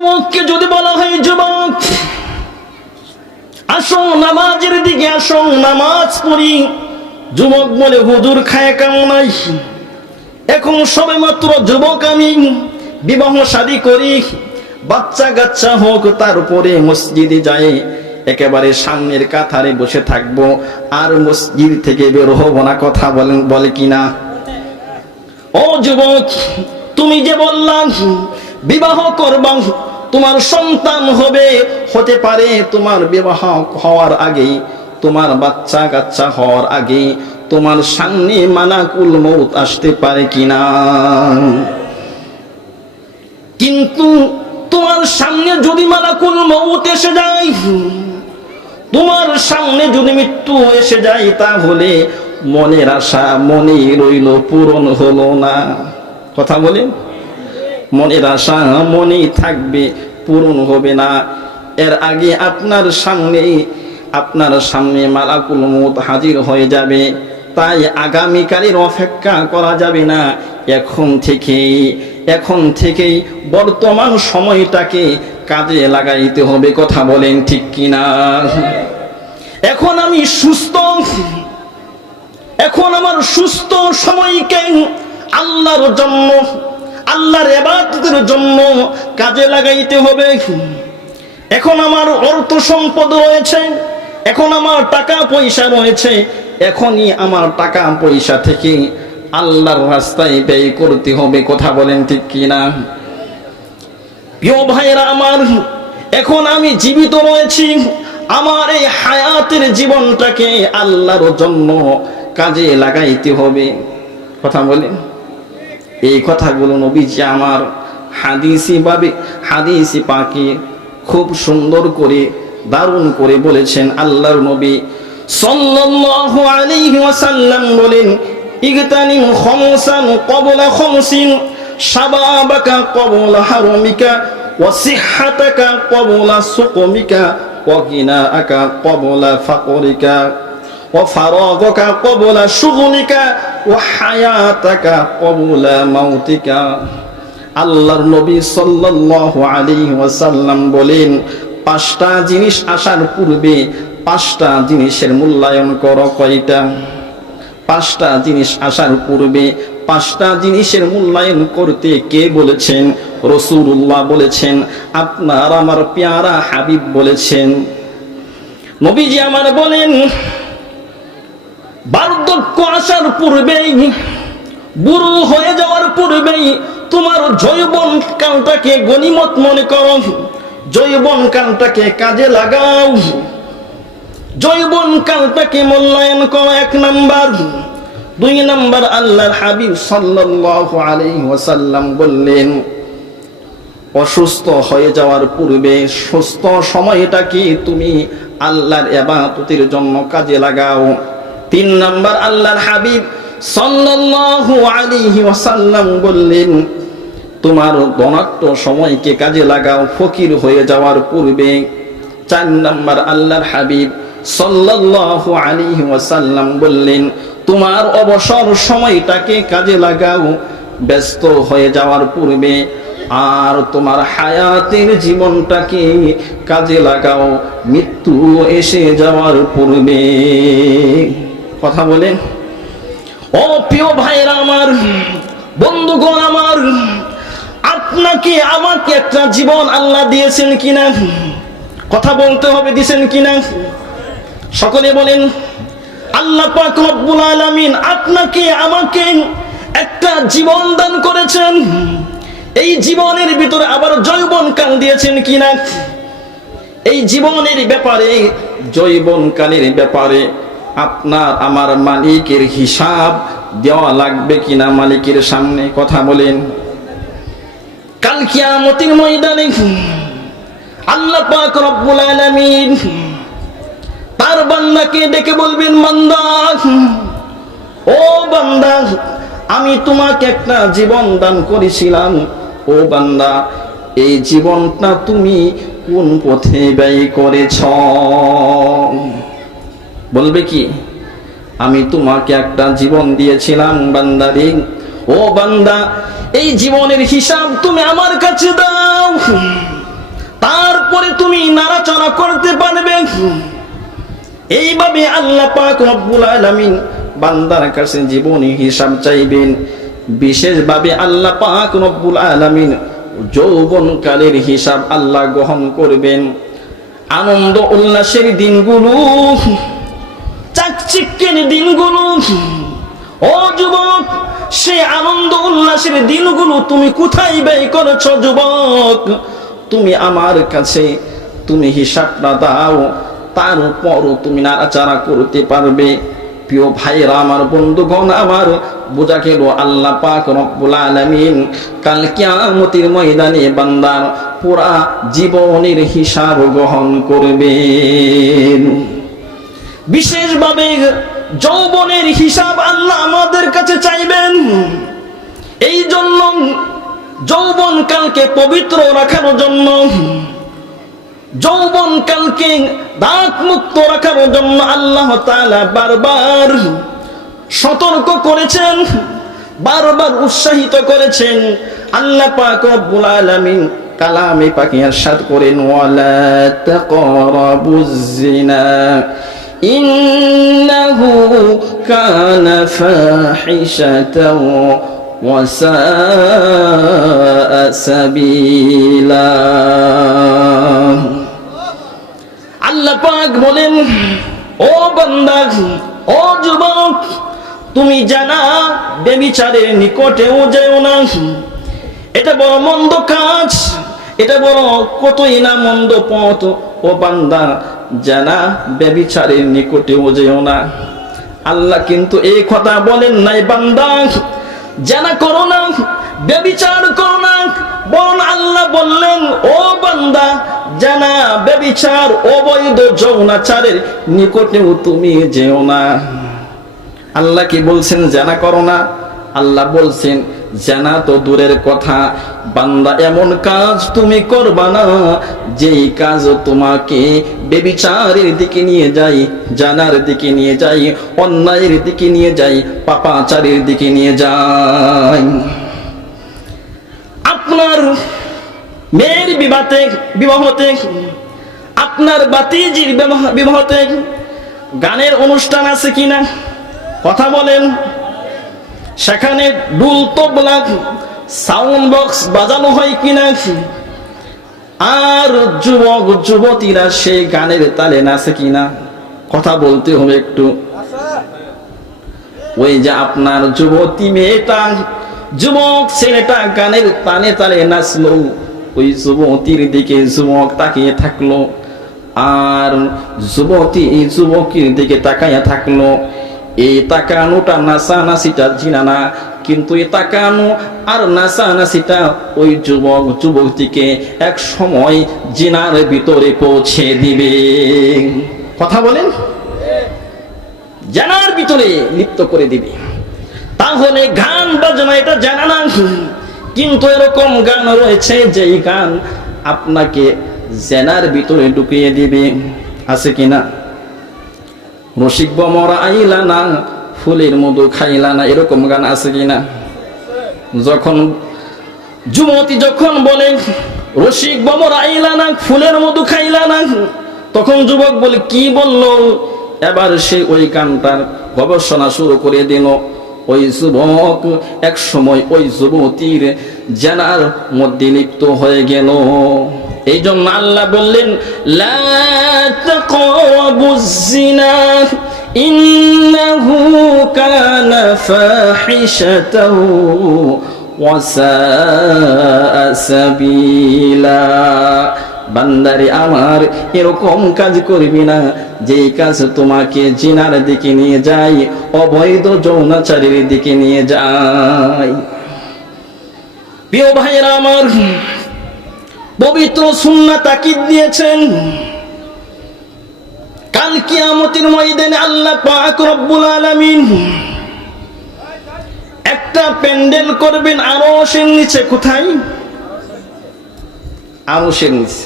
যুবককে যদি বলা হয় যুবক আসো নামাজের দিকে আসো, নামাজ পড়ি, যুবক বলে হুজুর খায় কামনাই, এখন সবে মাত্র যুবক, আমি বিবাহ শাদী করি, বাচ্চা কাচ্চা হোক, তারপরে মসজিদে যাই, একেবারে সামনের কাতারে বসে থাকবো, আর মসজিদ থেকে বের হব না। কথা বলেন, বলে কিনা? ও যুবক, তুমি যে বললাম বিবাহ করবা, তোমার সন্তান হবে, হতে পারে তোমার বিবাহ হওয়ার আগে, তোমার বাচ্চা কাচ্চা হওয়ার আগে তোমার সামনে মালাকুল মউত আসতে পারে কিনা? কিন্তু তোমার সামনে যদি মালাকুল মউত এসে যায়, তোমার সামনে যদি মৃত্যু এসে যায়, তাহলে মনের আশা মনে রইল, পূরণ হলো না। কথা বলে, মনের আশা মনেই থাকবে, পূরণ হবে না। এর আগে আপনার সামনে মালাকুল মউত হাজির হয়ে যাবে। তাই আগামীকালের অপেক্ষা করা যাবে না, এখন থেকেই বর্তমান সময়টাকে কাজে লাগাইতে হবে। কথা বলেন ঠিক কিনা? এখন আমি সুস্থ, এখন আমার সুস্থ সময়কে আল্লাহর জন্য, আল্লাহর ইবাদতের জন্য কাজে লাগাইতে হবে। এখন আমার অর্থ সম্পদ রয়েছে, এখন আমার টাকা পয়সা রয়েছে, এখনই আমার টাকা পয়সা থেকে আল্লাহর রাস্তায় ব্যয় করতে হবে। কথা বলেন ঠিক কিনা? প্রিয় ভাইরা আমার, এখন আমি জীবিত রয়েছি, আমার এই হায়াতের জীবনটাকে আল্লাহর জন্য কাজে লাগাইতে হবে। কথা বলেন, এই কথাগুলো নবীজি আমার হাদিসি পাকে খুব সুন্দর করে, দারুণ করে বলেছেন। আল্লাহর নবী সাল্লাল্লাহু আলাইহি ওয়াসাল্লাম বলেন, ইগতানিম খামসান ক্বাবলা খামসিন, শাবাবাকা ক্বাবলা হারমিকা, ওয়া সিহহাতাকা ক্বাবলা সুকমিকা, ওয়া গিনাআকা ক্বাবলা ফাকরিকা, ওয়া ফারাগাকা ক্বাবলা শুগলিকা, ওয়া হায়াতাকা ক্বাবলা মাউতিকা। আল্লাহর নবী সাল্লাল্লাহু আলাইহি ওয়াসাল্লাম বলেন, পাঁচটা জিনিস আসার পূর্বে পাঁচটা জিনিসের মূল্যায়ন করো। কয়টা? পাঁচটা জিনিস আসার পূর্বে পাঁচটা জিনিসের মূল্যায়ন করতে কে বলেছেন? রাসূলুল্লাহ বলেছেন, আপনার আমার পেয়ারা হাবিব বলেছেন। নবীজি আমার বলেন, বার্ধক্য আসার পূর্বেই, বুড়ো হয়ে যাওয়ার পূর্বেই তোমার যৌবন কালটাকে গনিমত মনে করো, যৌবন কালটাকে কাজে লাগাও, যৌবন কালটাকে মূল্যায়ন করো। 1 নাম্বার। 2 নাম্বার, আল্লাহর হাবিব সাল্লাল্লাহু আলাইহি ওয়াসাল্লাম বললেন, অসুস্থ হয়ে যাওয়ার পূর্বে সুস্থ সময়টাকে তুমি আল্লাহর ইবাদতের জন্য কাজে লাগাও। 3 নাম্বার, আল্লাহর হাবিব সাল্লাল্লাহু আলাইহি ওয়াসাল্লাম বললেন, তোমার ধনাঢ্য সময়কে কাজে লাগাও ফকির হয়ে যাওয়ার পূর্বে। 4 নাম্বার, আল্লাহর হাবিব সাল্লাল্লাহু আলাইহি ওয়াসাল্লাম বললেন, তোমার অবসর সময়টাকে কাজে লাগাও ব্যস্ত হয়ে যাওয়ার পূর্বে। আর তোমার হায়াতের জীবনটাকে কাজে লাগাও মৃত্যু এসে যাওয়ার পূর্বে। কথা বলেন। ও প্রিয় ভাইরা আমার, বন্ধুগণ আমার, আপনাকে আমাকে একটা জীবন আল্লাহ দিয়েছেন কিনা? কথা বলতে হবে, দিয়েছেন কিনা? সকলে বলেন, আল্লাহ পাক রব্বুল আলামিন আপনাকে আমাকে একটা জীবন দান করেছেন। এই জীবনের ভিতরে আবার যৌবন কাল দিয়েছেন কিনা? এই জীবনের ব্যাপারে, যৌবন কালের ব্যাপারে আপনার আমার মালিকের হিসাব দেওয়া লাগবে কিনা মালিকের সামনে? কথা বলেন। কাল কিয়ামতের ময়দানে আল্লাহ পাক রব্বুল আলামিন তার বান্দাকে ডেকে বলবেন, বান্দা, ও বান্দা, আমি তোমাকে একটা জীবন দান করেছিলাম, ও বান্দা, এই জীবনটা তুমি কোন পথে ব্যয় করেছ? বলবে কি, আমি তোমাকে একটা জীবন দিয়েছিলাম বান্দারে, ও বান্দা, এই জীবনের হিসাব তুমি আমার কাছে দাও। নাড়াচাড়া করতে পারবে। এইভাবে আল্লাহ পাক রব্বুল আলামিন বান্দার কাছে জীবনী হিসাব চাইবেন। বিশেষভাবে আল্লাহ পাক রব্বুল আলামিন যৌবনকালের হিসাব আল্লাহ গ্রহণ করবেন। আনন্দ উল্লাসের দিনগুলো, চাকচিক্যের দিনগুলো, ও যুবক, সেই আনন্দ উল্লাসের দিনগুলো তুমি কোথায় ব্যয় করেছো যুবক? তুমি আমার কাছে তুমি হিসাবটা দাও, তারপরও তুমি নাড়াচাড়া করতে পারবে। প্রিয় ভাইরা আমার, বন্ধুগণ আমার, বোঝা গেল আল্লাহ পাক রব্বুল আলামিন কাল কিয়ামতের ময়দানে বান্দার পুরা জীবনের হিসাব গ্রহণ করবেন। বিশেষভাবে যৌবনের হিসাব আল্লাহ আমাদের কাছে চাইবেন। এই জন্য যৌবনকালকে পবিত্র রাখার জন্য, যৌবনকালকে দাগ মুক্ত রাখার জন্য আল্লাহ তাআলা বারবার সতর্ক করেছেন, বারবার উৎসাহিত করেছেন। আল্লাহ পাক রব্বুল আলামিন কালামে পাকে ইরশাদ করেন, ওয়ালা তাকরাবুজ জিনা ইন্নাহু কানা ফাহিশাতাও ওয়া সাআ সাবিলা। আল্লাহ পাক বলেন, ও বান্দা, ও যুবক, তুমি জানা ব্যভিচারের নিকটেও যেও না। এটা বড় মন্দ কাজ, এটা বড় কতই না মন্দ পথ। ও বান্দা, জানা ব্যভিচারের নিকটেও যেও না। আল্লাহ কিন্তু এই কথা বলেন নাই বান্দা জানা করো না, ব্যভিচার করো না, বরং আল্লাহ বললেন, ও বান্দা, জানা ব্যভিচার অবৈধ যৌনাচারের নিকটেও তুমি যেও না। আল্লাহ কি বলছেন জানা করো না? আল্লাহ বলছেন জানা তো দূরের কথা, বান্দা এমন কাজ তুমি করবা না যেই কাজ তোমাকে ব্যভিচারের দিকে নিয়ে যায়, জানার দিকে নিয়ে যায়, অন্যায়ের দিকে নিয়ে যায়, পাপাচারের দিকে নিয়ে যায়। আপনার মেয়ের বিবাহতে, আপনার বাতিজির বিবাহতে গানের অনুষ্ঠান আছে কিনা? কথা বলেন। সেখানে ডুল তবলা সাউন্ড বক্স বাজানো হয় কিনা? আর যুবক যুবতীরা সেই গানের তালে নাচে কিনা? কথা বলতে হবে একটু। ওই যে আপনার যুবতী মেয়েটা, যুবক ছেলেটা গানের তালে তালে নাচলো, ওই যুবতীর দিকে যুবক তাকিয়ে থাকলো, আর যুবতী যুবকের দিকে তাকাইয়া থাকলো। এই তাকানোটা নাচানাচিটা জিনা না, কিন্তু এই তাকানো আর নাচানাচিটা ওই যুবক যুবতীকে এক সময় জিনার ভিতরে পৌঁছে দিবে। কথা বলেন, জানার ভিতরে লিপ্ত করে দিবে। তাহলে গান বাজনা এটা জানা না, কিন্তু এরকম গান রয়েছে যেই গান আপনাকে জেনার ভিতরে ঢুকিয়ে দিবে। আছে কিনা? রসিক বমরা আইলা না, ফুলের মধু খাইলা না, এরকম গান আছে কিনা? যখন যুবতী যখন বলে রসিক বমরা আইলা না, ফুলের মধু খাইলা না, তখন যুবক বলে কি বললো? এবার সে ওই গানটার গবেষণা শুরু করে দিল। ওই যুবক এক সময় ওই যুবতীর জানার মধ্যে লিপ্ত হয়ে গেল। এই জন্য আল্লাহ বললেন, লা তাকরাবুজ জিনা ইন্নাহু কানা ফাহিশাতাও ওয়া সাআ সাবিলা। বান্দারে আমার, এরকম কাজ করবি না যেই কাজ তোমাকে জিনার দিকে নিয়ে যায়, অবৈধ যৌনাচারের দিকে নিয়ে যায়। প্রিয় ভাইরা আমার, পবিত্র সুন্নাহ তাকিদ দিয়েছেন। কাল কিয়ামতের ময়দানে আল্লাহ পাক রব্বুল আলামিন একটা প্যান্ডেল করবেন আরশের নিচে। কোথায়? আরশের নিচে।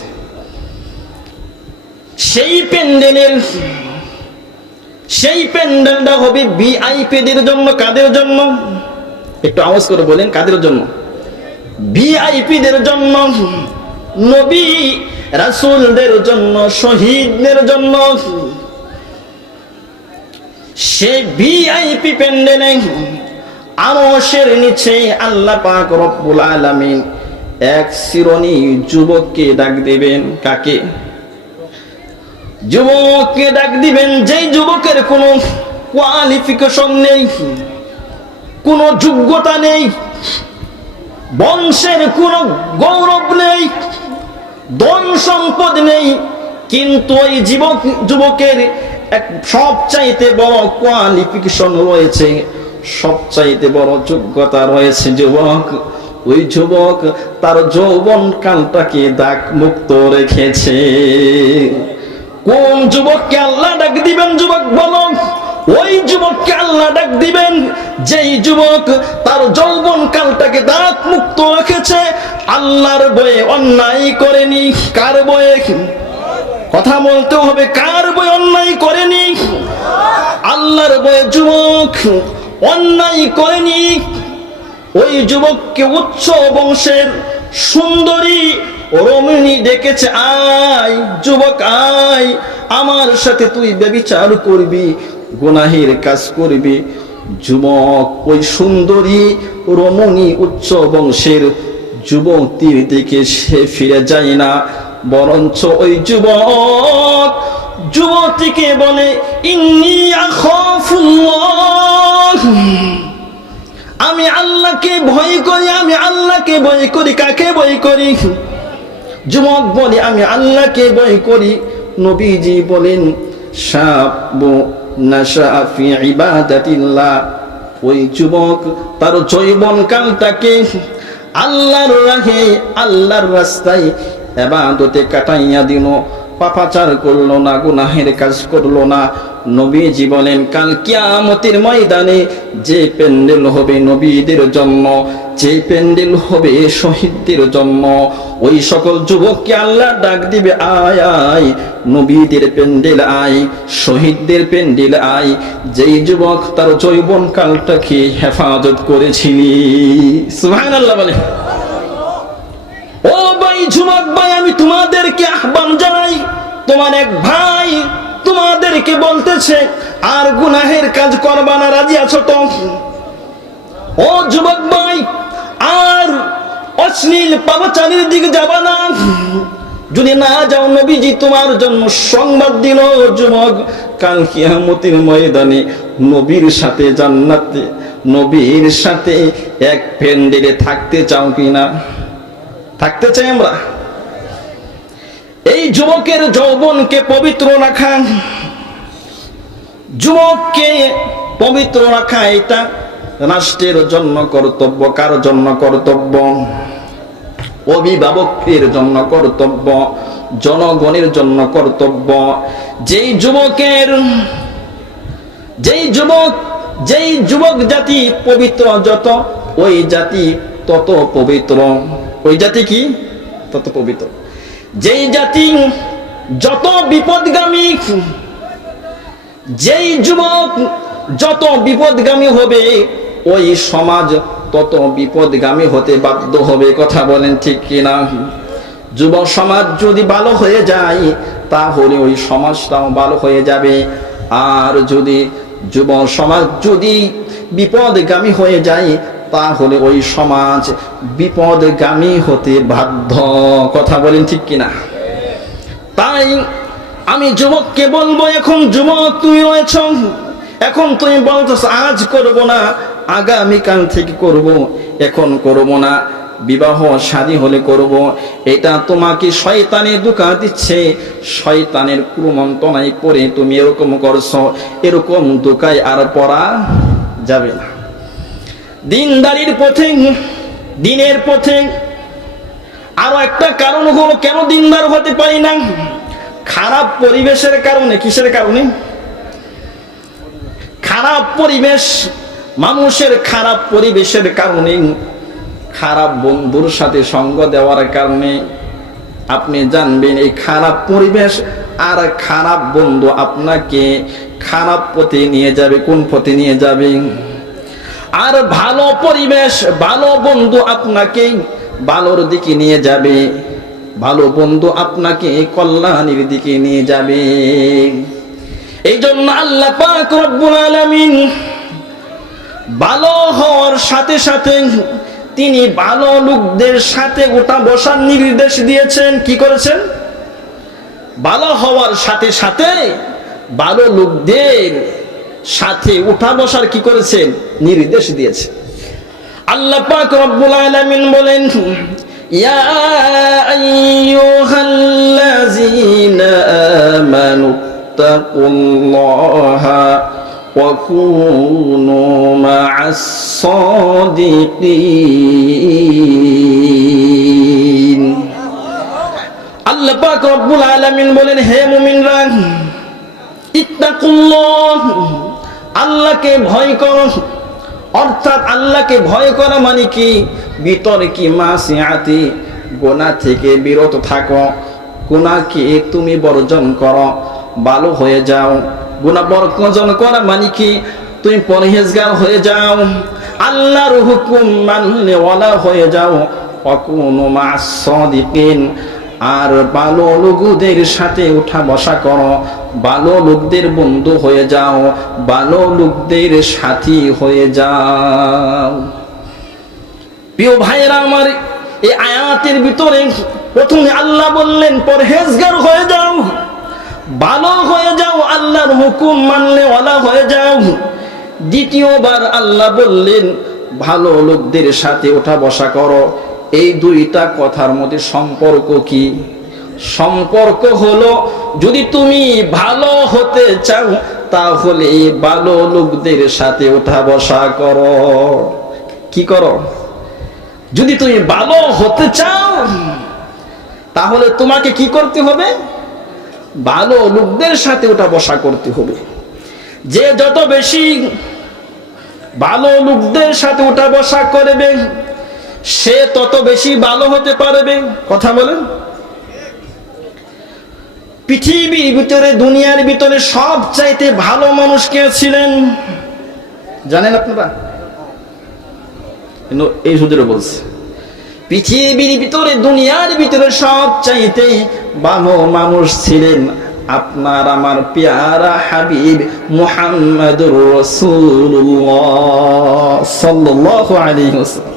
সেই প্যান্ডেলটা হবে ভিআইপিদের জন্য। কাদের জন্য? একটু আওয়াজ করে বলেন, কাদের জন্য? ভিআইপিদের জন্য। নবী রাসূলদের জন্য, শহীদদের জন্য সে ভিআইপি প্যান্ডেলে আরশের নিচে আল্লাহ পাক রব্বুল আলামিন এক শিরোনি যুবককে ডাক দিবেন। কাকে? যুবককে ডাক দিবেন, যেই যুবকের কোনো কোয়ালিফিকেশন নেই, কোনো যোগ্যতা নেই, বংশের কোনো গৌরব নেই, ধন সম্পদ নেই, কিন্তু ওই যুবকের এক সবচাইতে বড় কোয়ালিফিকেশন রয়েছে, সবচাইতে বড় যোগ্যতা রয়েছে। যুবক, ওই যুবক তার যৌবন কালটাকে দাগ মুক্ত রেখেছে। কোন যুবককে আল্লাহ ডাক দিবেন? যুবক বলো, ওই যুবককে আল্লাহ ডাক দিবেন যেই যুবক তার যৌবন কালটাকে দাগ মুক্ত রেখেছে, আল্লাহর বয়ে অন্যায় করেনি। কার বয়ে? কথা বলতে হবে, কার বয়ে অন্যায় করেনি? আল্লাহর বয়ে যুবক অন্যায় করেনি। ওই যুবককে উচ্চ বংশের সুন্দরী রমণী ডেকেছে, আয় যুবক আয়, আমার সাথে তুই ব্যভিচার করবি, গুনাহের কাজ করবি। যুবক ওই সুন্দরী রমণী উচ্চ বংশের যুবতীর দিকে সে ফিরে যায় না, বরঞ্চ ওই যুবক যুবতীকে বলে, ইন্নী আখাফুল্লাহ, আমি আল্লাহকে ভয় করি, আমি আল্লাহকে ভয় করি। কাকে ভয় করি? যুবক বলে, আমি আল্লাহকে ভয় করি। নবীজি বলেন, শাবু নাশা ফি ইবাদাতিল্লাহ, ওই যুবক তার যৌবন কালটাকে আল্লাহর রাহে, আল্লাহর রাস্তায় ইবাদতে কাটাইয়া দিল, পাপাচার করলো না, গুনাহের কাজ করলো না। নবীজি বলেন, কাল কিয়ামতের ময়দানে যে প্যান্ডেল হবে নবীদের জন্য, যে প্যান্ডেল হবে শহীদদের জন্য, ওই সকল যুবককে আল্লাহ ডাক দিবে, আয় আয় নবীদের প্যান্ডেল আয়, শহীদদের প্যান্ডেল আয়, যেই যুবক তার যৌবন কালটাকে হেফাজত করেছিলি। সুবহানাল্লাহ বলে। ও ভাই, যুবক ভাই, আমি তোমাদেরকে আহ্বান জানাই, তোমার এক ভাই তোমাদেরকে বলতেছে, আর গুনাহের কাজ করবা না, রাজি আছো তো? ও যুবক ভাই, আর অশ্লীল পাপাচারের দিকে যাবা না। যদি না যাও, নবীজি তোমার জন্য সংবাদ দিল, যুবক কাল কিয়ামতের ময়দানে নবীর সাথে জান্নাতে, নবীর সাথে এক প্যান্ডেলে থাকতে চাও কিনা? থাকতে চাই আমরা। এই যুবকের যৌবনকে পবিত্র রাখা, যুবককে পবিত্র রাখা, এটা রাষ্ট্রের জন্য কর্তব্য। কার জন্য কর্তব্য? অভিভাবকের জন্য কর্তব্য, জনগণের জন্য কর্তব্য। যেই যুবক জাতি পবিত্র যত, ওই জাতি তত পবিত্র। ওই জাতি কি? তত পবিত্র। যেই জাতি যত বিপদগামী, যেই যুবক যত বিপদগামী হবে, ওই সমাজ তত বিপদগামী হতে বাধ্য হবে। কথা বলেন ঠিক কিনা? যুব সমাজ যদি ভালো হয়ে যায়, তাহলে ওই সমাজটাও ভালো হয়ে যাবে। আর যদি যুব সমাজ যদি বিপদগামী হয়ে যায়, তাহলে ওই সমাজ বিপদগামী হতে বাধ্য। কথা বলেন ঠিক কিনা? তাই আমি যুবককে বলবো, এখন যুবক তুমি রয়েছ, এখন তুমি বলছো আজ করব না, আগামীকাল থেকে করব, এখন করব না, বিবাহ শাদী হলে করব, এটা তোমাকে শয়তানে ধোঁকা দিচ্ছে। শয়তানের কুমন্ত্রণায় পড়ে তুমি এরকম করছো, এরকম ধোঁকায় আর পড়া যাবে না। দিনদারির পথে, দিনের পথে। আরো একটা কারণ হলো কেন দিনদার হতে পারি না? খারাপ পরিবেশের কারণে। কিসের কারণে? খারাপ পরিবেশ। মানুষের খারাপ পরিবেশের কারণে, খারাপ বন্ধুর সাথে সঙ্গ দেওয়ার কারণে আপনি জানবেন এই খারাপ পরিবেশ আর খারাপ বন্ধু আপনাকে খারাপ পথে নিয়ে যাবে। কোন পথে নিয়ে যাবে? আর ভালো পরিবেশ, ভালো বন্ধু আপনাকে ভালোর দিকে নিয়ে যাবে। ভালো বন্ধু আপনাকে কল্যাণের দিকে নিয়ে যাবে। এই জন্য আল্লাহ পাক রব্বুল আলামিন ভালো হওয়ার সাথে সাথে তিনি ভালো লোকদের সাথে ওঠা বসার নির্দেশ দিয়েছেন। কি করেছেন? ভালো হওয়ার সাথে সাথে ভালো লোকদের সাথে উঠা বসার কি করেছেন? নির্দেশ দিয়েছে। আল্লাহ পাক রব্বুল আলামিন বলেন, ইয়া আইয়ুহাল্লাযীনা আমানু তাকুল্লাহা ওয়া কুনু মা'আস সাদিকিন। আল্লাহ পাক রব্বুল আলামিন বলেন, হে মুমিনরা, ইত্তাকুল্লাহ, আল্লাহকে ভয় করো। অর্থাৎ আল্লাহকে ভয় করা মানে কি? বিতর্কি মাসিয়াতি, গুনাহ থেকে বিরত থাকো, গুনাহকে তুমি বর্জন করো, ভালো হয়ে যাও। গুনাহ বর্জন করা মানে কি? তুমি পরহেজগার হয়ে যাও, আল্লাহর হুকুম মানলে ওয়ালা হয়ে যাও। ওয়াকুনু মা'আস সাদিকিন, আর ভালো লোকদের সাথে উঠা বসা করো, ভালো লোকদের বন্ধু হয়ে যাও, ভালো লোকদের সাথী হয়ে যাও। প্রিয় ভাইরা আমার, এই আয়াতের ভিতরে প্রথমে আল্লাহ বললেন পরহেজগার হয়ে যাও, ভালো হয়ে যাও, আল্লাহর হুকুম মানলে ওয়ালা হয়ে যাও। দ্বিতীয়বার আল্লাহ বললেন ভালো লোকদের সাথে ওঠা বসা করো। এই দুইটা কথার মধ্যে সম্পর্ক কি? সম্পর্ক হলো, যদি তুমি ভালো হতে চাও তাহলে ভালো লোকদের সাথে ওঠা বসা করো। কি করো? যদি তুমি ভালো হতে চাও তাহলে তোমাকে কি করতে হবে? ভালো লোকদের সাথে ওঠা বসা করতে হবে। যে যত বেশি ভালো লোকদের সাথে ওঠা বসা করবে সে তত বেশি ভালো হতে পারবে। কথা বলেন। পৃথিবীর ভিতরে, দুনিয়ার ভিতরে সবচাইতে ভালো মানুষ কে ছিলেন জানেন আপনারা? কিন্তু এই হুজুরে বলছে পৃথিবীর ভিতরে, দুনিয়ার ভিতরে সবচাইতে ভালো মানুষ ছিলেন আপনার আমার পেয়ারা হাবিব মুহাম্মদুর রাসূলুল্লাহ সাল্লাল্লাহু আলাইহি ওয়াসাল্লাম।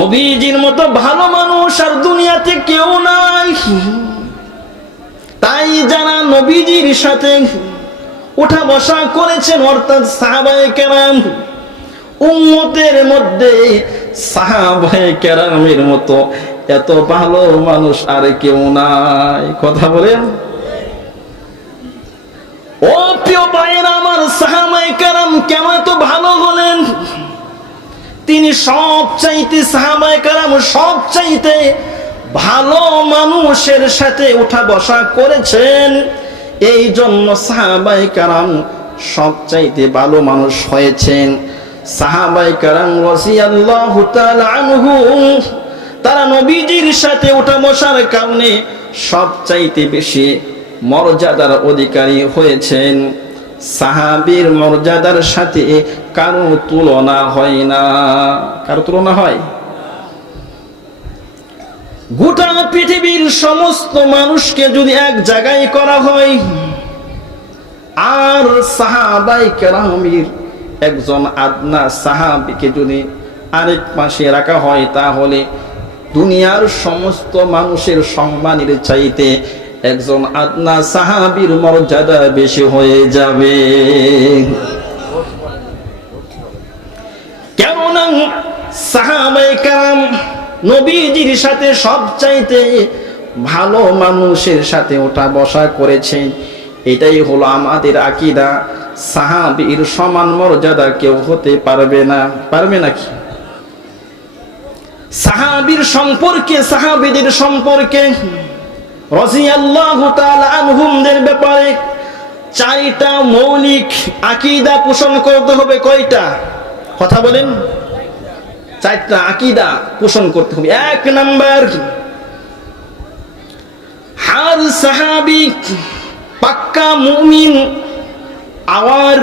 নবীজির মতো ভালো মানুষ আর দুনিয়াতে কেউ নাই। তাই যারা নবীজির সাথে উঠা বসা করেছেন, অর্থাৎ সাহাবায়ে কেরাম, উম্মতের মধ্যে সাহাবায়ে কেরামের মতো এত ভালো মানুষ আর কেউ নাই। কথা বলেন। ও প্রিয় ভাইয়েরা আমার, সাহাবায়ে কেরাম কেন এত ভালো হলেন? তিনি সবচাইতে, সাহাবায়ে কেরাম সবচাইতে ভালো মানুষের সাথে উঠা বসা করেছেন। এই জন্য সাহাবায়ে কেরাম সবচাইতে ভালো মানুষ হয়েছেন। সাহাবায়ে কেরাম রাদিয়াল্লাহু তাআলা আনহুম, তারা নবীজির সাথে উঠা বসার কারণে সবচাইতে বেশি মর্যাদার অধিকারী হয়েছেন। সাহাবীর মর্যাদার সাথে কারো তুলনা হয় না। কারো তুলনা হয়? গোটা পৃথিবীর সমস্ত মানুষকে যদি এক জায়গায় করা হয় আর সাহাবায়ে কেরামের একজন আদনা সাহাবীকে যদি আরেক পাশে রাখা হয়, তাহলে দুনিয়ার সমস্ত মানুষের সম্মানের চাইতে একজন আদনা সাহাবীর মর্যাদা বেশি হয়ে যাবে। কেননা সাহাবায়ে কেরাম নবীজির সাথে সবচাইতে ভালো মানুষের সাথে ওঠা বসা করেছেন। এটাই হলো আমাদের আকীদা। সাহাবীর সমান মর্যাদা কেউ হতে পারবে না। পারবে নাকি? সাহাবীর সম্পর্কে, সাহাবীদের সম্পর্কে রাদিয়াল্লাহু তাআলা আনহুমদের ব্যাপারে চারটা মৌলিক আকীদা পোষণ করতে হবে। কয়টা? কথা বলেন। চারটা আকীদা পোষণ করতে হবে। এক নাম্বার, হার সাহাবী পাক্কা মুমিন, আওয়ার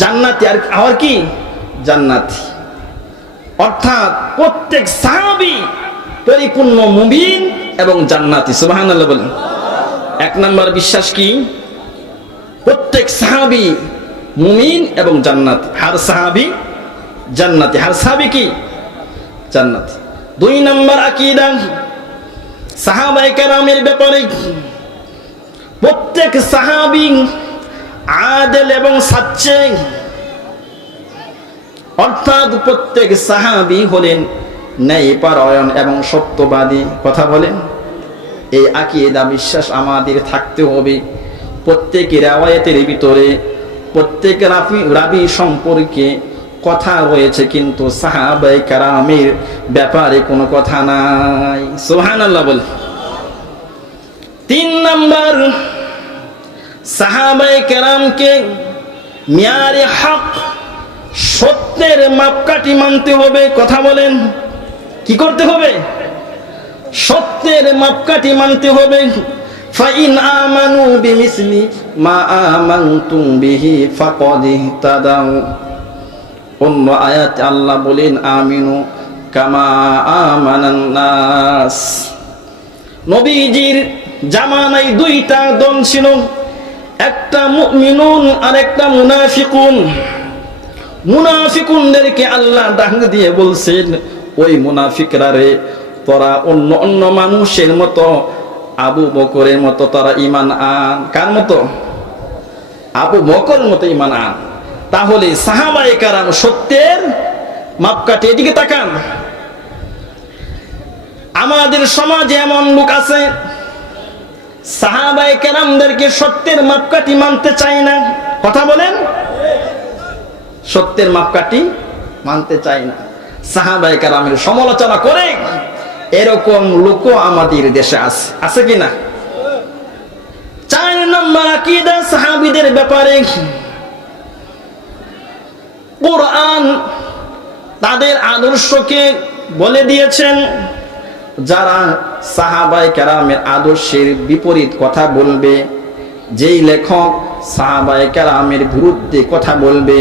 জান্নাতি, আর আওয়ার কি? জান্নাতি। অর্থাৎ প্রত্যেক সাহাবী পরিপূর্ণ মুমিন এবং জান্নাতি। সুবহানাল্লাহ বলেন। এক নাম্বার বিশ্বাস কি? প্রত্যেক সাহাবী মুমিন এবং জান্নাতি, হার সাহাবী জান্নাতি, হার সাহাবী কি? জান্নাতি। দুই নাম্বার আকীদা সাহাবায়ে কেরামের ব্যাপারে, প্রত্যেক সাহাবী আদেল এবং সাচ্চে, অর্থাৎ প্রত্যেক সাহাবী হলেন ন্যায়পরায়ণ এবং সত্যবাদী। কথা বলেন। এই আকীদা বিশ্বাস আমাদের থাকতে হবে। প্রত্যেক riwayতের ভিতরে প্রত্যেক রাবী সম্পর্কে কথা রয়েছে, কিন্তু সাহাবায়ে কেরামের ব্যাপারে কোনো কথা নাই। সুবহানাল্লাহ বল। তিন নাম্বার, সাহাবায়ে কেরামকে মিয়ারে হক, সত্যের মাপকাঠি মানতে হবে। কথা বলেন। কি করতে হবে? সত্যের মাপকাঠি মানতে হবে। ফাইন আমানু বিমিসলি মা আমানতুম বিহি ফাকাদ ইহতাদাউ। অন্য আয়াতে আল্লাহ বলেন আমিনু কামা আমানান নাস। নবীজির জামানায় দুইটা দল ছিল, একটা মুমিনুন আর একটা মুনাফিকুন। মুনাফিকুনদেরকে আল্লাহ ডাক দিয়ে বলছেন, ওই মুনাফিকরা রে, তোরা অন্য অন্য মানুষের মতো, আবু বকরের মতো তোরা ঈমান আন। কার মতো? আবু বকরের মতো ঈমান আন। তাহলে সাহাবায়ে কেরাম সত্যের মাপকাঠি। এদিকে তাকান। আমাদের সমাজে এমন লোক আছে, সাহাবায়ে কেরামদেরকে সত্যের মাপকাঠি মানতে চায় না। কথা বলেন। সত্যের মাপকাঠি মানতে চায় না, সাহাবায়ে কেরামের সমালোচনা করে, এরকম লোকও আমাদের দেশে আছে। আছে কিনা? চার নম্বর আকীদা সাহাবীদের ব্যাপারে, কুরআন তাদের আদর্শকে বলে দিয়েছেন। যারা সাহাবায়ে কেরামের আদর্শের বিপরীত কথা বলবে, যেই লেখক সাহাবায়ে কেরামের বিরুদ্ধে কথা বলবে,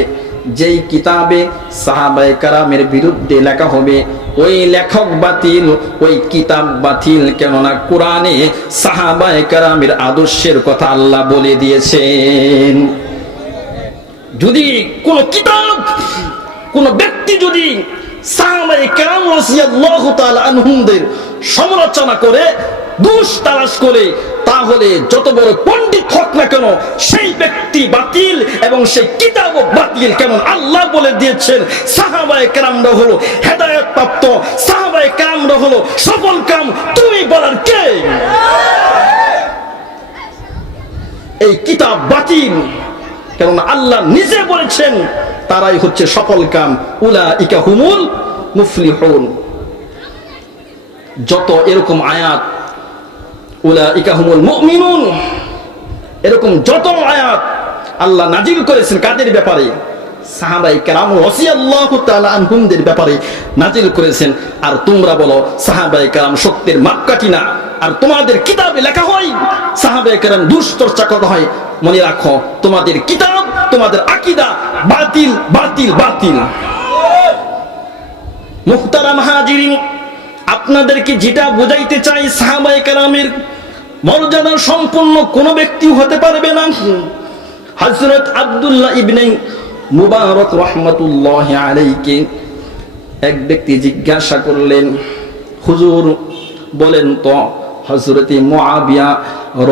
যেই কিতাবে সাহাবায়ে কেরামের বিরুদ্ধে লেখা হবে, ওই লেখক বাতিল, ওই কিতাব বাতিল। কেননা কোরআনে সাহাবায়ে কেরামের আদর্শের কথা আল্লাহ বলে দিয়েছেন। যদি কোন কিতাব, কোন ব্যক্তি যদি সাহাবায়ে কেরাম রাদিয়াল্লাহু তাআলা আনহুমদের সমালোচনা করে, দোষ তালাশ করে, তাহলে যত বড় পণ্ডিত হোক না কেন, সেই ব্যক্তি বাতিল এবং সেই কিতাবও বাতিল। কেমন? আল্লাহ বলে দিয়েছেন সাহাবায়ে কেরামরা হলো হেদায়েত প্রাপ্ত, সাহাবায়ে কেরামরা হলো সফল কাম। তুমি বলার কে? এই কিতাব বাতিল, কেননা আল্লাহ নিজে বলেছেন তারাই হচ্ছে সফল কাম। উলাইকা হুমুল মুফলিহুন। যত এরকম আয়াত, উলাইকা হুমুল মুমিনুন, এরকম যত আয়াত আল্লাহ নাজিল করেছেন, কাদের ব্যাপারে? সাহাবায়ে কেরাম রাদিয়াল্লাহু তাআলা আনহুমদের ব্যাপারে নাজিল করেছেন। আর তোমরা বলো সাহাবায়ে কেরাম সত্যের মাপকাঠি না, আর তোমাদের কিতাবে লেখা হয় সাহাবায়ে কেরাম দুশ্চর্চা করা হয়। মনে রাখো, তোমাদের কিতাব, তোমাদের আকীদা বাতিল, বাতিল, বাতিল। মুহতারাম হাজিরিন, আপনাদেরকে যেটা বোঝাইতে চাই, সাহাবায়ে কেরামের মর্যাদা সম্পন্ন কোন ব্যক্তি হতে পারবে না। হযরত আব্দুল্লাহ ইবনে মুবারক রাহমাতুল্লাহি আলাইহি এক ব্যক্তি জিজ্ঞাসা করলেন, হুজুর বলেন তো হযরত মুআবিয়া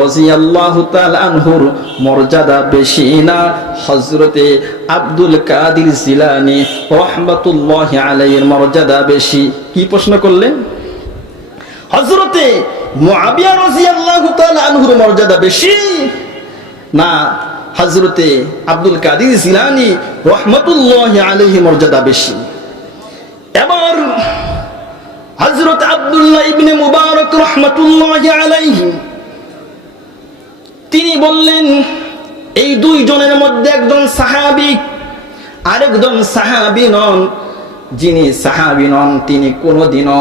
রাদিয়াল্লাহু তাআলা আনহুর মর্যাদা বেশি না হযরত আব্দুল কাদের জিলানী রাহমাতুল্লাহি আলাইহির মর্যাদা বেশি? কি প্রশ্ন করলেন? হযরত মুআবিয়া রাদিয়াল্লাহু তাআলা আনহুর মর্যাদা বেশি না হযরত আব্দুল কাদের জিলানী রাহমাতুল্লাহি আলাইহি মর্যাদা বেশি? এবার হযরত আব্দুল্লাহ ইবনে মুবারক রাহমাতুল্লাহি আলাইহি তিনি বললেন, এই দুইজনের মধ্যে একজন সাহাবী, আরেকজন সাহাবী নন। যিনি সাহাবী নন তিনি কোনোদিনও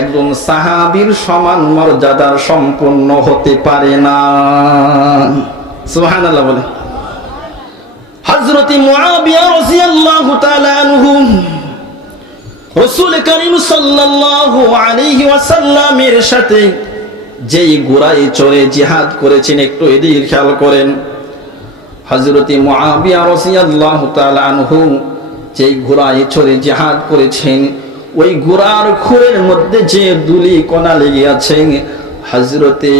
একজন সাহাবীর সমান মর্যাদার সম্পন্ন হতে পারে না। সুবহানাল্লাহ বলে। হযরত মুআবিয়া রাদিয়াল্লাহু তাআলা আনহু রাসূল করিম সাল্লাল্লাহু আলাইহি ওয়াসাল্লামের সাথে যেই ঘোড়ায় চড়ে জিহাদ করেছেন, একটু এদিকে খেয়াল করেন। হযরত মুআবিয়া রাদিয়াল্লাহু তাআলা আনহু যেই ঘোড়ায় চড়ে জিহাদ করেছেন, ওই ঘোড়ার খুরের মধ্যে যে দুলি কণা লেগে আছে, হযরতে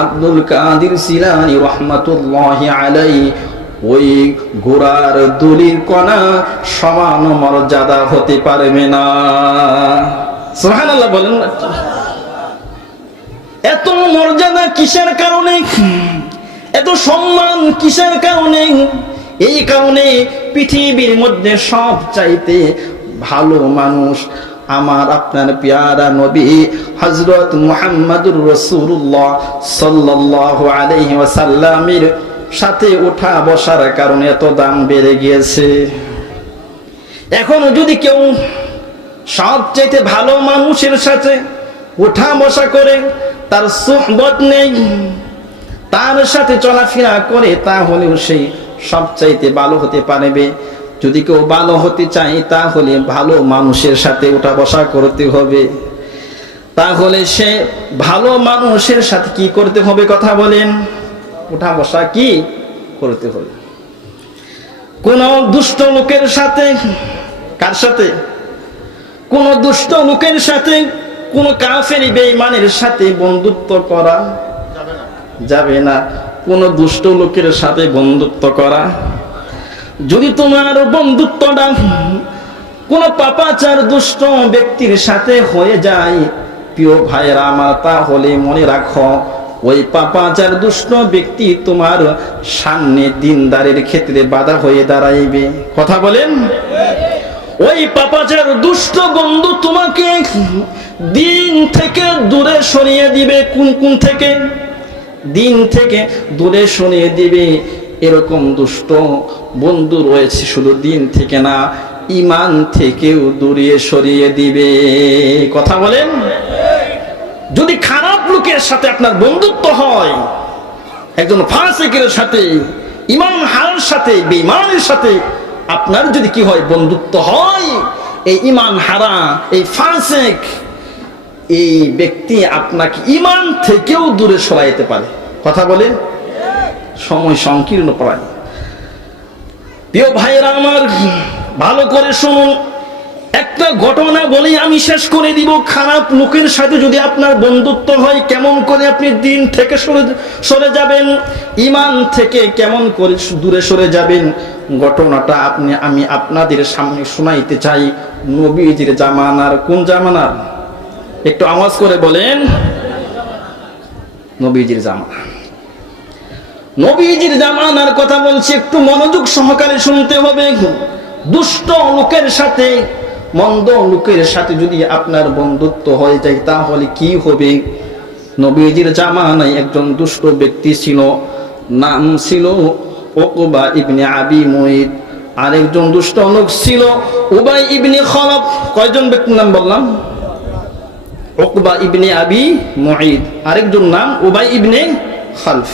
আব্দুল কাদির সিলানী রাহমাতুল্লাহি আলাইহি ওই ঘোড়ার দুলির কণা সমান মর্যাদা হতে পারবে না। সুবহানাল্লাহ বলেন। এত মর্যাদা কিসের কারণে, এত সম্মান কিসের কারণে? এই কারণে পৃথিবীর মধ্যে সব চাইতে ভালো মানুষ আমার আপনার পেয়ারা নবী হযরত মুহাম্মদুর রাসূলুল্লাহ সাল্লাল্লাহু আলাইহি ওয়াসাল্লামের সাথে উঠা বসার কারণে এত দাম বেড়ে গিয়েছে। এখন যদি কেউ সবচেয়ে ভালো মানুষের সাথে উঠা বসা করে, তার সুহবত নেই, তার সাথে চলাফেরা করে, তাহলেও সেই সবচাইতে ভালো হতে পারবে। যদি কেউ ভালো হতে চায় তাহলে ভালো মানুষের সাথে উঠা বসা করতে হবে। তাহলে সে ভালো মানুষের সাথে কি করতে হবে? কথা বলেন। উঠা বসা কি করতে হবে? কোন দুষ্ট লোকের সাথে, কার সাথে? কোন দুষ্ট লোকের সাথে, কোন কাফের বেঈমানের সাথে বন্ধুত্ব করা যাবে না। কোন দুষ্ট লোকের সাথে বন্ধুত্ব করা, যদি তোমার বন্ধুত্বটা কোন পাপাচার দুষ্ট ব্যক্তির সাথে হয়ে যায়, প্রিয় ভাইয়েরা আমার, তাহলে মনে রাখো ওই পাপাচার দুষ্ট ব্যক্তি তোমার সামনে দিনদারের ক্ষেত্রে বাধা হয়ে দাঁড়াইবে। কথা বলেন। ওই পাপাচার দুষ্ট বন্ধু তোমাকে দিন থেকে দূরে সরিয়ে দিবে। কোন থেকে? দিন থেকে দূরে সরিয়ে দিবে। এরকম দুষ্ট বন্ধু রয়েছে, শুধু দিন থেকে না, ঈমান থেকেও দূরে সরিয়ে দিবে। কথা বলেন। যদি খারাপ লোকের সাথে আপনার বন্ধুত্ব হয়, একজন ফাসিকের সাথে, ঈমান হারার সাথে, বেঈমানের সাথে আপনার যদি কি হয়? বন্ধুত্ব হয়, এই ঈমান হারা, এই ফাসিক, এই ব্যক্তি আপনাকে ঈমান থেকেও দূরে সরাইতে পারে। কথা বলে। সময় সংকীর্ণ প্রায়। প্রিয় ভাইয়েরা আমার, ভালো করে শুনুন। একটা ঘটনা বলেই আমি শেষ করে দিব। খারাপ লোকের সাথে যদি আপনার বন্ধুত্ব হয়, কেমন করে আপনি দিন থেকে সরে যাবেন, ঈমান থেকে কেমন করে দূরে সরে যাবেন, ঘটনাটা আমি আপনাদের সামনে শোনাইতে চাই। নবীজির জামানার। কোন জামানার? একটু আওয়াজ করে বলেন। নবীজির জামানা। নবীজির জামানার কথা বলছি, একটু মনোযোগ সহকারে শুনতে হবে। দুষ্ট লোকের সাথে, মন্দ লোকের সাথে যদি আপনার বন্ধুত্ব হয়ে যায়, তাহলে কি হবে? নবীজির জামানায় একজন দুষ্ট ব্যক্তি ছিল, নাম ছিল উকবা ইবনে আবি মুঈত। আরেকজন দুষ্ট লোক ছিল উবাই ইবনে খালাফ। কয়জন ব্যক্তির নাম বললাম? উকবা ইবনে আবি মুঈত, আরেকজন নাম উবাই ইবনে খালফ।